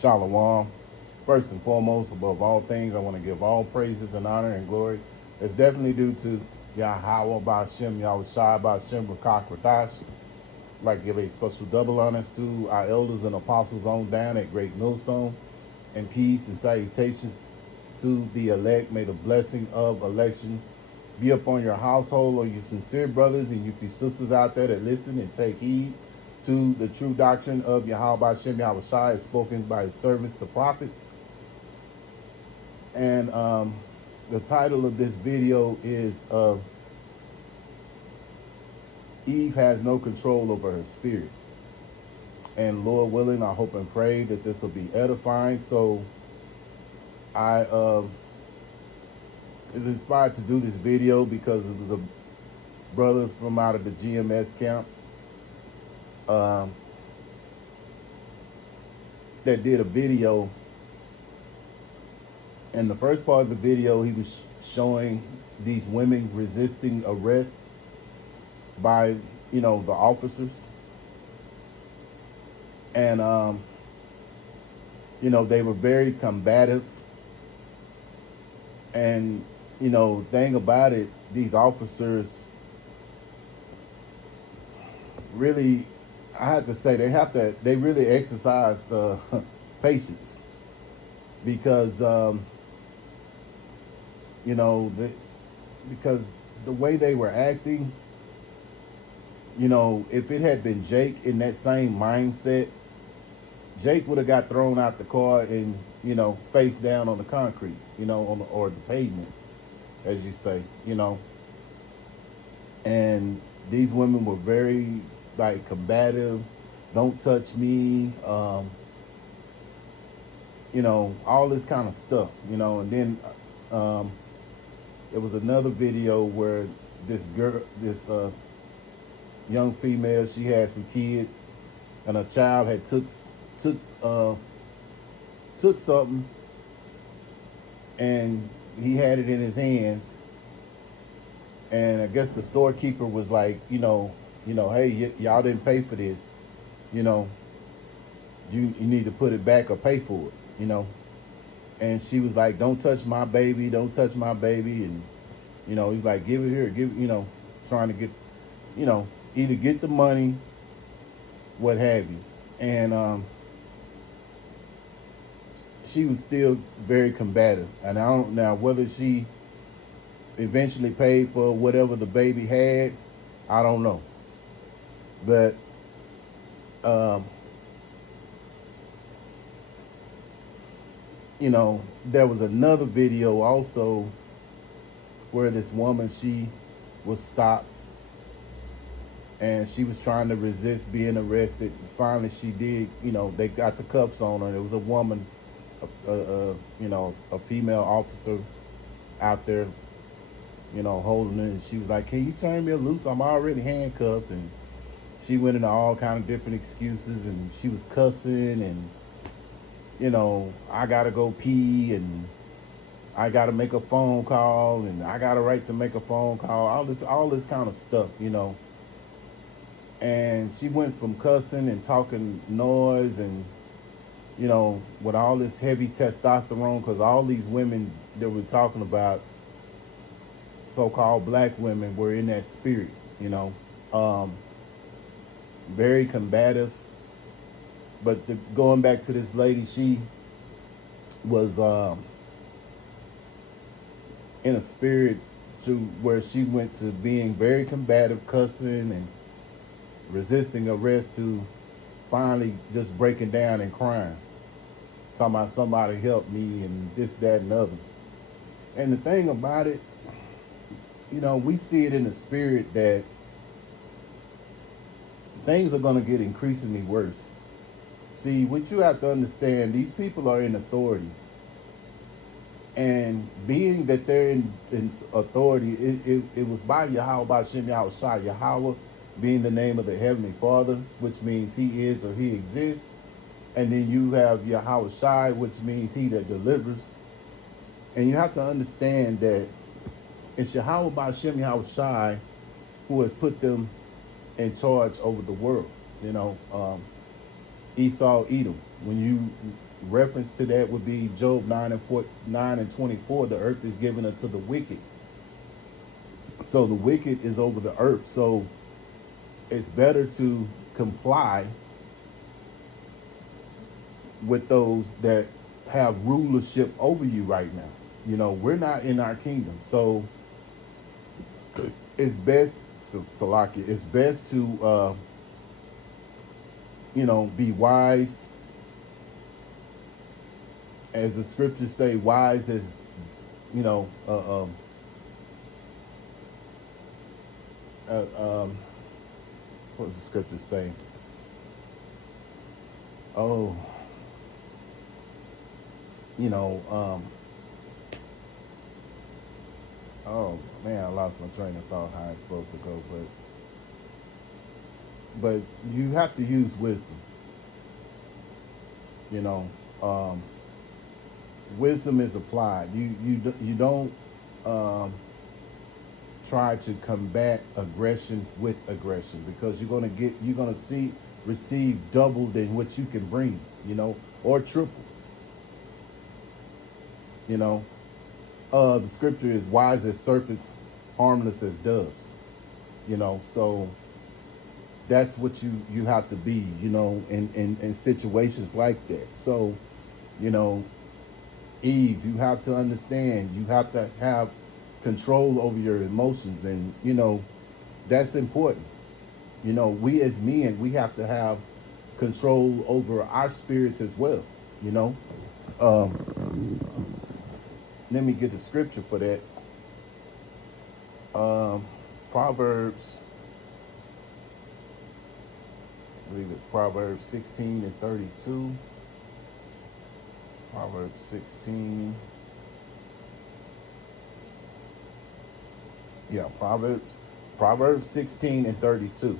Shalom. First and foremost, above all things, I want to give all praises and honor and glory. It's definitely due to Yahweh Ba'Shem, Yahweh Shai Ba'Shem, Rakak Radash. I'd like to give a special double honors to our elders and apostles on down at Great Millstone. And peace and salutations to the elect. May the blessing of election be upon your household or you sincere brothers and you few sisters out there that listen and take heed to the true doctrine of Yahweh Shem Yahweh Shai is spoken by his servants, the prophets. And the title of this video is Eve has no control over her spirit. And Lord willing, I hope and pray that this will be edifying. So I was inspired to do this video because it was a brother from out of the GMS camp that did a video. In the first part of the video, he was showing these women resisting arrest by, the officers. And, they were very combative. And, thing about it, these officers really, I have to say, they really exercise the patience. Because, because the way they were acting, if it had been Jake in that same mindset, Jake would have got thrown out the car and, face down on the concrete, or the pavement, as you say, And these women were very, combative. Don't touch me, all this kind of stuff, And then there was another video where this young female, she had some kids, and a child had took something, and he had it in his hands, and I guess the storekeeper was like, hey, y'all didn't pay for this, you need to put it back or pay for it, And she was like, don't touch my baby, don't touch my baby, and he's like, give it here, trying to get, either get the money, what have you. And she was still very combative. And I don't now whether she eventually paid for whatever the baby had, I don't know. But there was another video also where this woman, she was stopped and she was trying to resist being arrested. Finally, she did, they got the cuffs on her. There was a woman, a female officer out there, holding her. And she was like, can you turn me loose? I'm already handcuffed. And she went into all kind of different excuses, and she was cussing and, I gotta go pee, and I gotta make a phone call, and I got a right to make a phone call. All this kind of stuff, And she went from cussing and talking noise and, with all this heavy testosterone, because all these women that we're talking about, so-called black women, were in that spirit, very combative. But going back to this lady, she was in a spirit to where she went to being very combative, cussing and resisting arrest, to finally just breaking down and crying, talking about somebody help me and this, that, and other. And the thing about it, we see it in the spirit that things are going to get increasingly worse. See, what you have to understand, these people are in authority. And being that they're in authority, it was by Yahweh, by Shem Yahweh Shai. Yahweh being the name of the Heavenly Father, which means he is or he exists. And then you have Yahweh Shai, which means he that delivers. And you have to understand that it's Yahweh by Shem Yahweh Shai who has put them in charge over the world. Esau, Edom. When you reference to that would be Job 9 and 24. The earth is given unto the wicked. So the wicked is over the earth. So it's better to comply with those that have rulership over you right now. You know, we're not in our kingdom. So it's best, Salaki, it's best to, be wise. As the scriptures say, wise as, you know, what does the scriptures say? Oh, you know, oh man, I lost my train of thought how it's supposed to go, but you have to use wisdom. You know, wisdom is applied. You don't try to combat aggression with aggression, because you're gonna receive double than what you can bring, or triple. The scripture is wise as serpents, harmless as doves. So that's what you have to be, in situations like that. So, Eve, you have to understand, you have to have control over your emotions, and that's important. We as men, we have to have control over our spirits as well. Let me get the scripture for that. Proverbs, I believe it's Proverbs 16 and 32. Proverbs 16. Yeah, Proverbs 16 and 32.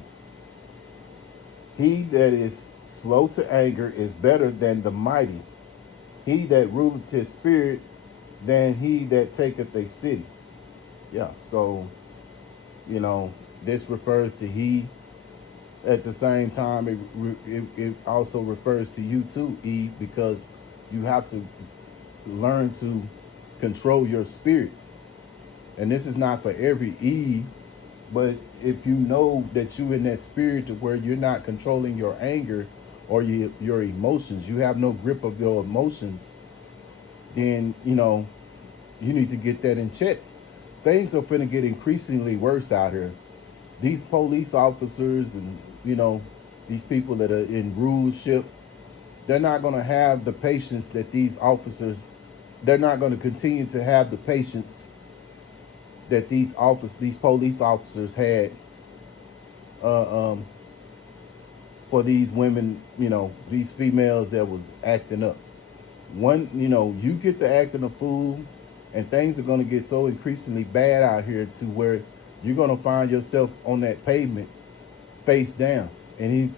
He that is slow to anger is better than the mighty. He that ruleth his spirit than he that taketh a city. Yeah, so, this refers to he. At the same time, it also refers to you too, Eve, because you have to learn to control your spirit. And this is not for every Eve, but if you know that you're in that spirit to where you're not controlling your anger or your emotions, you have no grip of your emotions, then, you need to get that in check. Things are going to get increasingly worse out here. These police officers and, these people that are in rulership, they're not going to have the patience that these not going to continue to have the patience that these police officers had for these women, these females that was acting up. You get to acting a fool, and things are going to get so increasingly bad out here to where you're going to find yourself on that pavement face down, and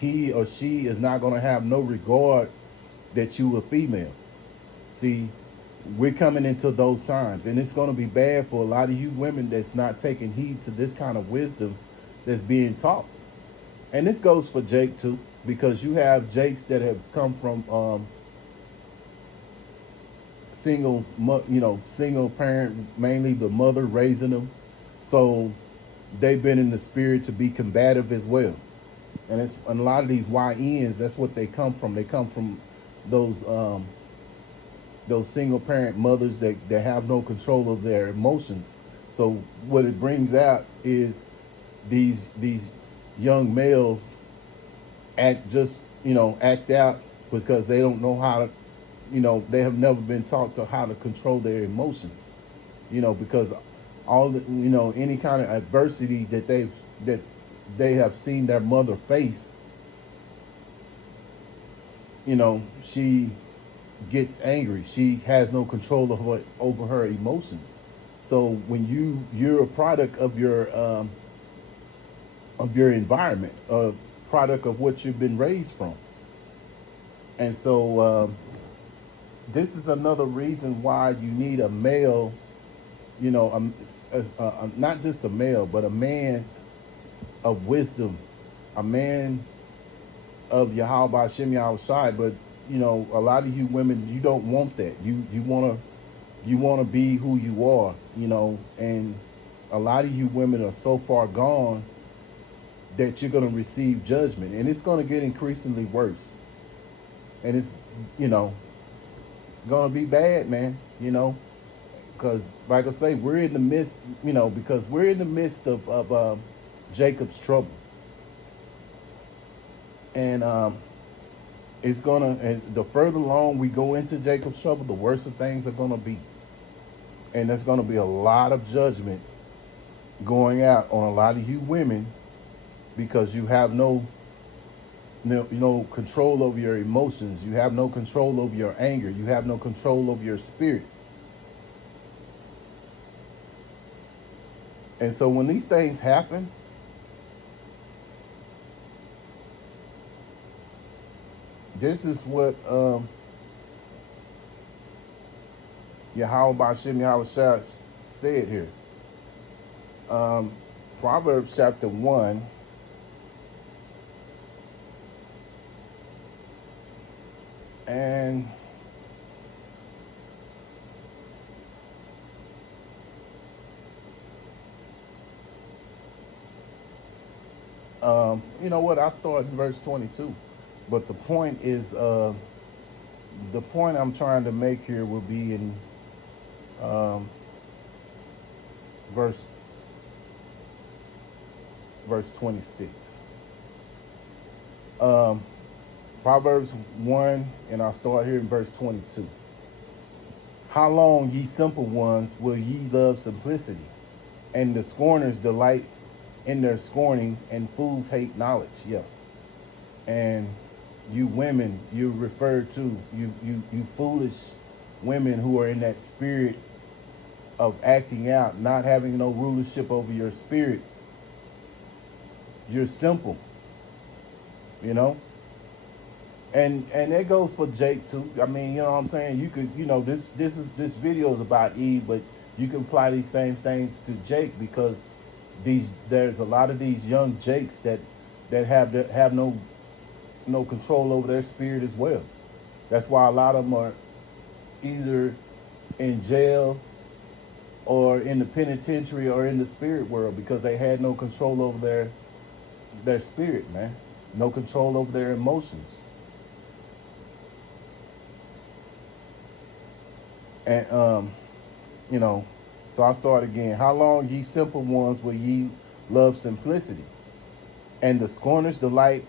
he or she is not going to have no regard that you a female. See, we're coming into those times, and it's going to be bad for a lot of you women that's not taking heed to this kind of wisdom that's being taught. And this goes for Jake too, because you have Jakes that have come from single parent, mainly the mother raising them. So they've been in the spirit to be combative as well. And a lot of these YNs, that's what they come from. They come from those single parent mothers that have no control of their emotions. So what it brings out is these young males act out because they don't know how to, they have never been taught to how to control their emotions, because any kind of adversity that they have seen their mother face, she gets angry. She has no control over her emotions. So when you're a product of your environment, a product of what you've been raised from. And so this is another reason why you need a male, not just a male, but a man of wisdom, a man of Yahweh Shem Yahweh Shai, but a lot of you women, you don't want that. You want to be who you are, and a lot of you women are so far gone that you're going to receive judgment, and it's going to get increasingly worse, and it's you know going to be bad, man. Because like I say, we're in the midst, because we're in the midst of Jacob's trouble, and it's gonna. And the further along we go into Jacob's trouble, the worse the things are gonna be, and there's gonna be a lot of judgment going out on a lot of you women because you have no control over your emotions. You have no control over your anger. You have no control over your spirit. And so when these things happen, this is what Yahweh Bashim Yahweh said here. Proverbs chapter 1. And you know what? I'll start in verse 22. But the point is, the point I'm trying to make here will be in verse 26. Proverbs 1, and I'll start here in verse 22. How long, ye simple ones, will ye love simplicity? And the scorners delight in their scorning, and fools hate knowledge. Yeah. And you women, you refer to, you foolish women who are in that spirit of acting out, not having no rulership over your spirit. You're simple, And that goes for Jake too. I mean, you know what I'm saying? You could, this video is about Eve, but you can apply these same things to Jake, because there's a lot of these young Jakes that have no control over their spirit as well. That's why a lot of them are either in jail or in the penitentiary or in the spirit world, because they had no control over their spirit, man. No control over their emotions. And so I'll start again. How long, ye simple ones, will ye love simplicity? And the scorners delight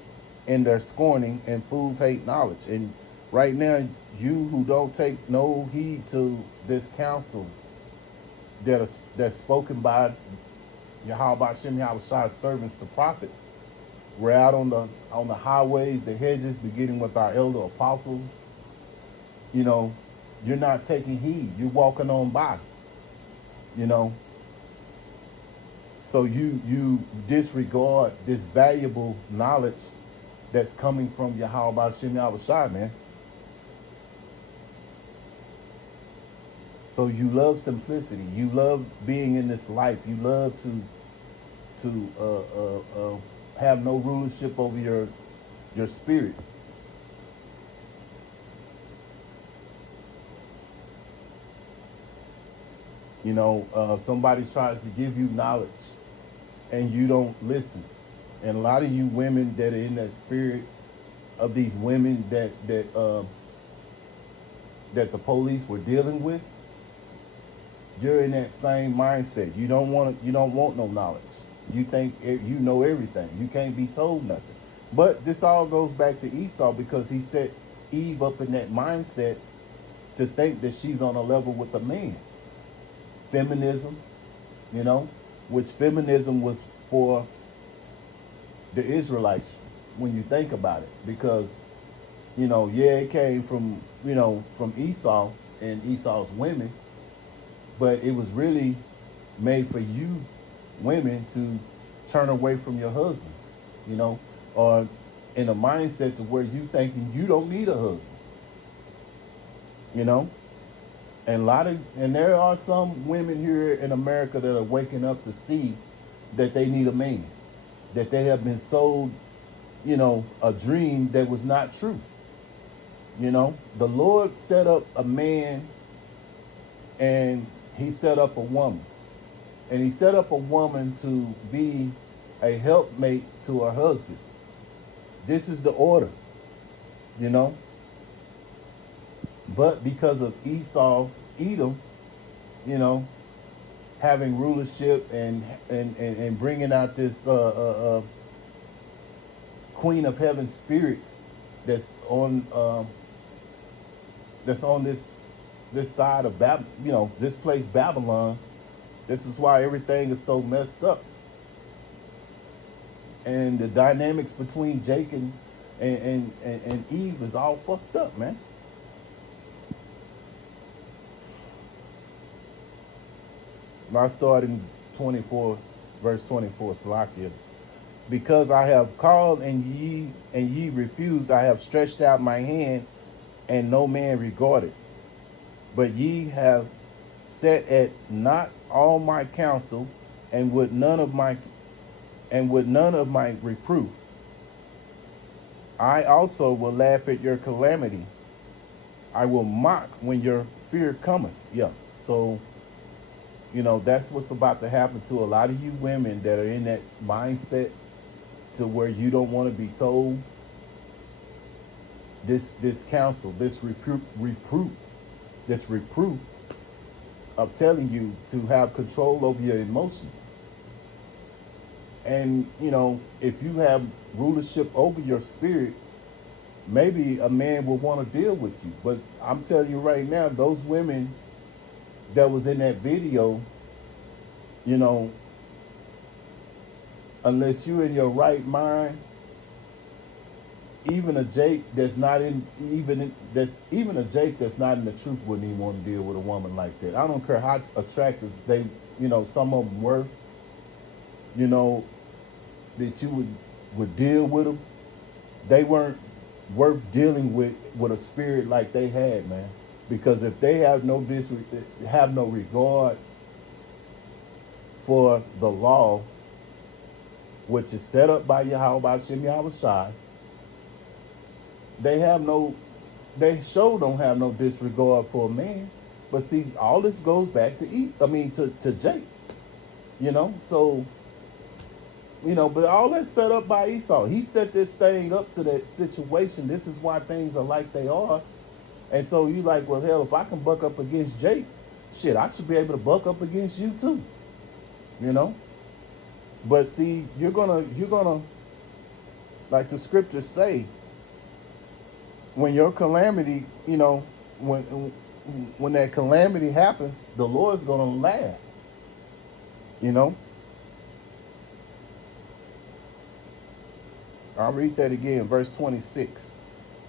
in their scorning, and fools hate knowledge. And right now, you who don't take no heed to this counsel that's spoken by Yahweh Shem Yahweh servants, the prophets. We're out on the highways, the hedges, beginning with our elder apostles. You're not taking heed. You're walking on by. So you disregard this valuable knowledge that's coming from Yahweh Shem Yahweh, man. So you love simplicity. You love being in this life. You love to have no rulership over your spirit. Somebody tries to give you knowledge and you don't listen. And a lot of you women that are in that spirit of these women that the police were dealing with, you're in that same mindset. You don't want no knowledge. You think you know everything. You can't be told nothing. But this all goes back to Esau, because he set Eve up in that mindset to think that she's on a level with a man. Feminism, which feminism was for the Israelites when you think about it, because it came from from Esau and Esau's women, but it was really made for you women to turn away from your husbands, or in a mindset to where you thinking you don't need a husband, and there are some women here in America that are waking up to see that they need a man, that they have been sold, a dream that was not true. You know, the Lord set up a man and he set up a woman. And he set up a woman to be a helpmate to her husband. This is the order, you know. But because of Esau, Edom, you know, having rulership and bringing out this Queen of Heaven spirit that's on this side of this place Babylon. This is why everything is so messed up, and the dynamics between Jake and Eve is all fucked up, man. I started in 24, verse 24, Salakia. Because I have called and ye refused, I have stretched out my hand, and no man regarded. But ye have set at not all my counsel, and would none of my reproof. I also will laugh at your calamity. I will mock when your fear cometh. Yeah. So, you know, that's what's about to happen to a lot of you women that are in that mindset to where you don't want to be told this counsel, this reproof of telling you to have control over your emotions. And, you know, if you have rulership over your spirit, maybe a man will want to deal with you. But I'm telling you right now, those women that was in that video, you know, unless you're in your right mind, even a Jake that's not in even a Jake that's not in the truth wouldn't even want to deal with a woman like that. I don't care how attractive they, you know, some of them were, you know, that you would deal with them. They weren't worth dealing with a spirit like they had, man. Because if they have no regard for the law, which is set up by Yahweh Shem Yahushai, they sure don't have no disregard for a man. But see, all this goes back to Jake, you know. So, you know, but all that's set up by Esau. He set this thing up to that situation. This is why things are like they are. And so you like, well, hell, if I can buck up against Jake, shit, I should be able to buck up against you too, you know. But see, you're gonna, like the scriptures say, when your calamity, you know, when that calamity happens, the Lord's gonna laugh, you know. I'll read that again, verse 26.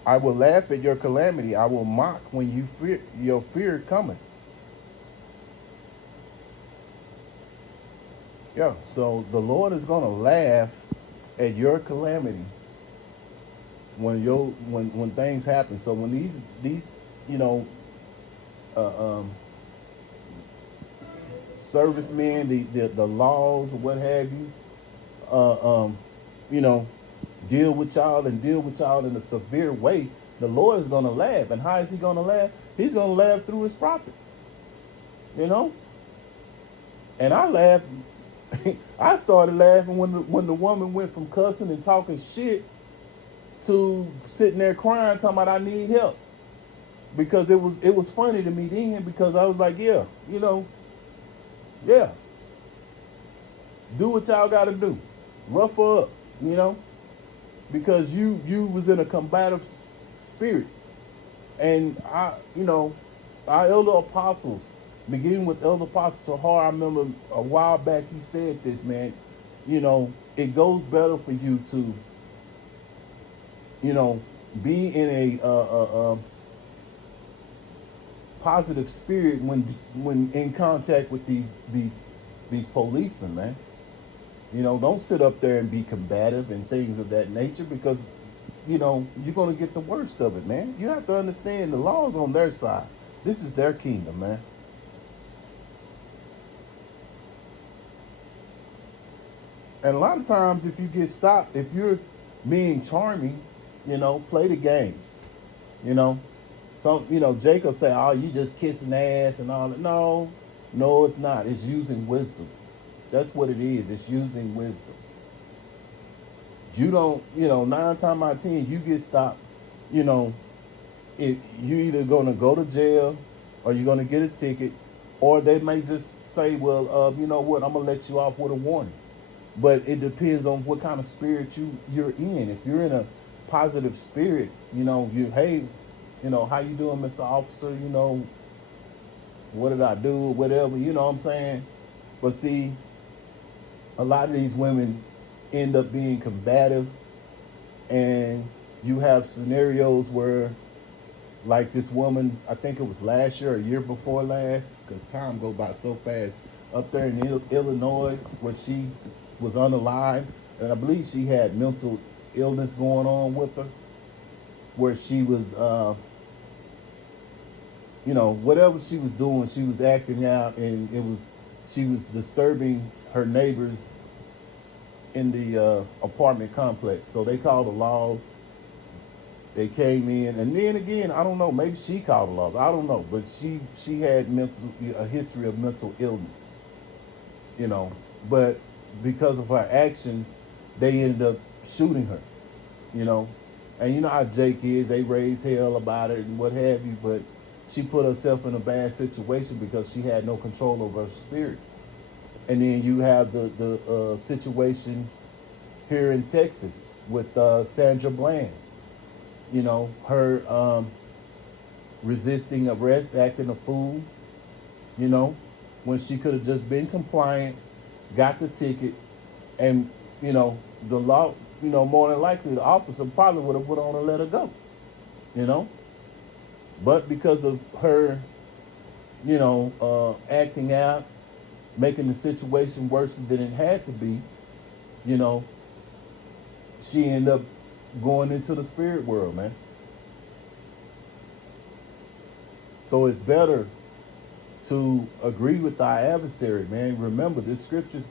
I will laugh at your calamity. I will mock when your fear cometh. Yeah, so the Lord is gonna laugh at your calamity when things happen. So when these you know servicemen, the laws or what have you, you know, deal with y'all in a severe way, the Lord is gonna laugh. And how is he gonna laugh? He's gonna laugh through his prophets, you know. And I laughed. I started laughing when the woman went from cussing and talking shit to sitting there crying, talking about I need help, because it was funny to me then, because I was like, yeah, you know, yeah, do what y'all got to do, rough her up, you know, because you was in a combative spirit. And you know, our elder apostles, beginning with Elder Apostle Tahar, I remember a while back he said this, man, you know, it goes better for you to, you know, be in a positive spirit when in contact with these policemen, man. You know, don't sit up there and be combative and things of that nature, because, you know, you're going to get the worst of it, man. You have to understand the law's on their side. This is their kingdom, man. And a lot of times if you get stopped, if you're being charming, you know, play the game. You know, so Jacob say, "Oh, you just kissing ass and all that." No, no, it's not. It's using wisdom. That's what it is. It's using wisdom. You don't, 9 times out of 10, you get stopped. You know, you either gonna go to jail, or you're gonna get a ticket, or they may just say, "Well, you know what? I'm gonna let you off with a warning." But it depends on what kind of spirit you're in. If you're in a positive spirit, hey, how you doing, Mr. Officer? What did I do? Whatever, you know what I'm saying? But see, a lot of these women end up being combative, and you have scenarios where, like this woman, I think it was last year or year before last, because time go by so fast, up there in Illinois, where she was unalive, and I believe she had mental illness going on with her, where she was, whatever she was doing, she was acting out, and she was disturbing her neighbors in the apartment complex. So they called the laws. They came in, and then again, I don't know. Maybe she called the laws. I don't know, but she had a history of mental illness. You know, but because of her actions, they ended up shooting her. You know, and you know how Jake is. They raise hell about it and what have you. But she put herself in a bad situation because she had no control over her spirit. And then you have the situation here in Texas with Sandra Bland. Her resisting arrest, acting a fool, when she could have just been compliant, got the ticket, and, the law, more than likely the officer probably would have went on and let her go, you know. But because of her, acting out, making the situation worse than it had to be, you know, she ended up going into the spirit world, man. So it's better to agree with thy adversary, man. Remember, the scriptures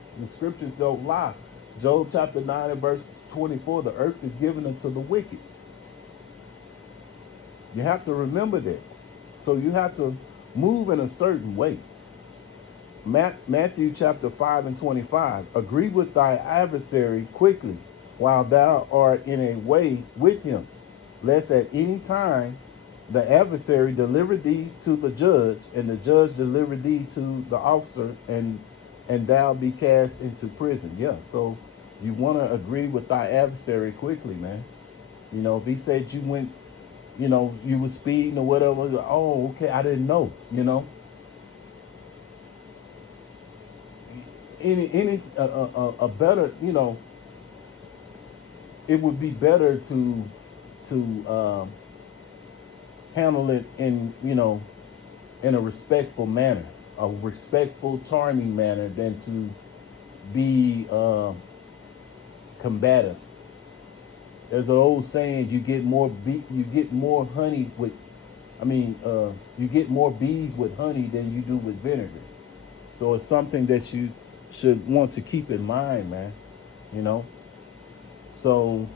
don't lie. Job chapter 9 and verse 24, the earth is given unto the wicked. You have to remember that. So you have to move in a certain way. Matthew chapter 5 and 25, agree with thy adversary quickly while thou art in a way with him, lest at any time the adversary deliver thee to the judge, and the judge deliver thee to the officer, and thou be cast into prison. Yeah, so you want to agree with thy adversary quickly, man. If he said you went, you was speeding or whatever, oh, okay, I didn't know, any a better, it would be better to handle it in a respectful manner, a respectful, charming manner, than to be combative. There's an old saying: you get more honey with, you get more bees with honey than you do with vinegar. So it's something that you should want to keep in mind, man. You know. So,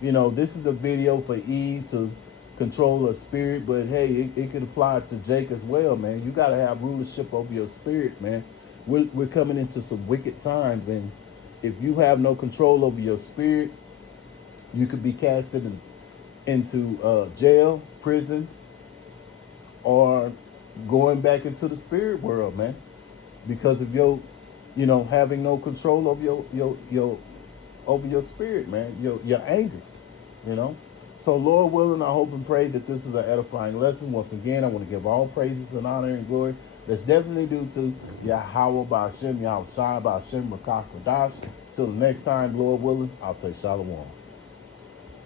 this is a video for Eve to control her spirit, but hey, it could apply to Jake as well, man. You got to have rulership over your spirit, man. We're coming into some wicked times, and if you have no control over your spirit, you could be casted into jail, prison, or going back into the spirit world, man, because of your, having no control over your spirit, man, your anger, So Lord willing, I hope and pray that this is an edifying lesson. Once again, I want to give all praises and honor and glory that's definitely due to Yahweh Ba'Shem, Yahweh Shai Ba'Shem Rakak Radash. Till the next time, Lord willing, I'll say Shalom.